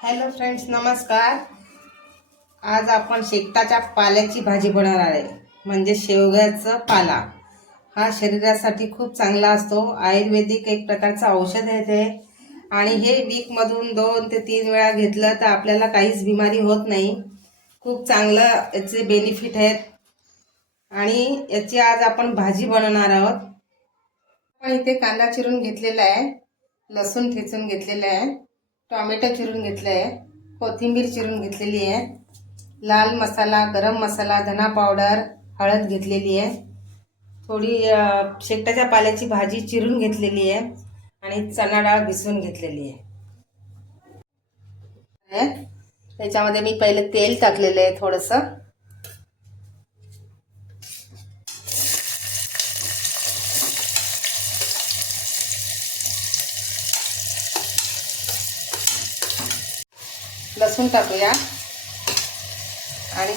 Hello friends, नमस्कार. आज आपण शेकटाच्या पाल्याची भाजी बनवणार आहे. म्हणजे शेवग्याचा पाला हा शरीरासाठी खूप चांगला असतो. आयुर्वेदिक एक प्रकारचं औषध आहे ते. आणि हे वीकमधून 2 ते 3 वेळा घेतलं तर आपल्याला काहीच बिमारी होत नाही. खूप चांगलं याचे बेनिफिट आहेत. आणि याची आज आपण भाजी बनवणार आहोत. आपण इथे कांदा चिरून घेतलेला आहे, लसूण ठेचून घेतलेला आहे, टोमॅटो चिरून घेतले आहे, कोथिंबीर चिरून घेतलेली आहे, लाल मसाला, गरम मसाला, धना पावडर, हळद घेतलेली आहे, थोडी शेकटाच्या पाल्याची भाजी चिरून घेतलेली आहे आणि चणा डाळ भिजवून घेतलेली आहे. त्याच्यामध्ये मी पहिले तेल टाकलेलं आहे थोडंसं. लसूण टाकूया आणि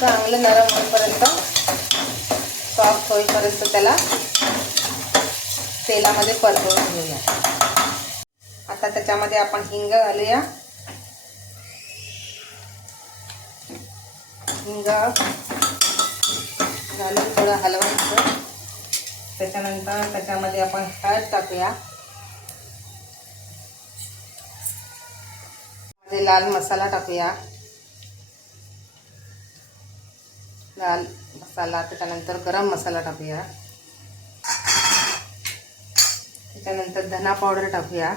चांगलं नरम होईपर्यंत, सॉफ्ट होईपर्यंत त्याला तेलामध्ये परतवून घेऊया. आता त्याच्यामध्ये आपण हिंग घालूया. हिंग घालून थोडं हलवायचं. त्याच्यानंतर त्याच्यामध्ये आपण हळद टाकूया. लाल मसाला टाकूया, लाल मसाला. त्याच्यानंतर गरम मसाला टाकूया. त्याच्यानंतर धना पावडर टाकूया.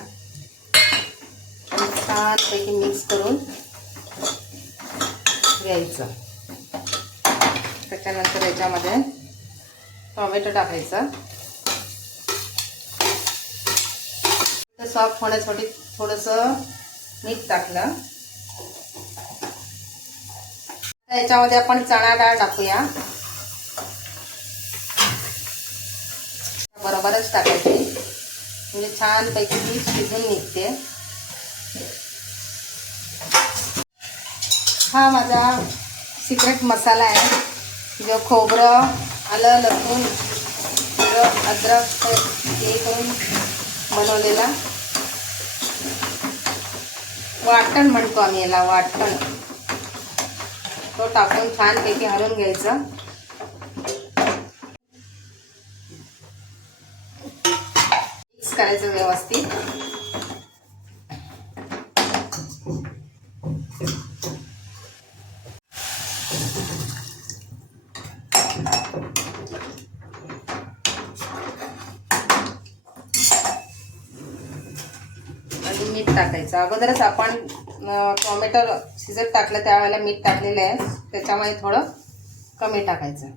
छानपैकी मिक्स करून घ्यायचं. त्याच्यानंतर याच्यामध्ये टोमॅटो टाकायचं. सॉफ्ट होण्यासाठी थोडंसं मीठ टाकलं. याच्यामध्ये आपण चणा डाळ टाकूया. बरोबरच टाकायची, म्हणजे छानपैकी ती शिजून निघते. हा माझा सिक्रेट मसाला आहे, जो खोबरं, आलं, लसूण, अद्रक हे करून बनवलेला वाटण म्हणतो आम्ही याला, वाटण. तो टाकून छानपैकी हलवून घ्यायचं. मिक्स करायचं व्यवस्थित. आणि मीठ टाकायचं. अगोदरच आपण टोमॅटो शिजत टाकलं त्यावेळेला मीठ टाकलेलं आहे, त्याच्यामुळे थोडं कमी टाकायचं.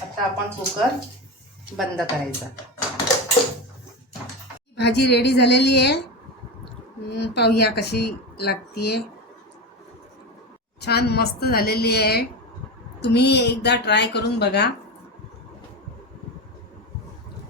आता आपण कुकर बंद करायचा. भाजी रेडी झालेली आहे. पाहूया कशी लागतीये. छान मस्त झालेली आहे. तुम्ही एकदा ट्राय करून बघा.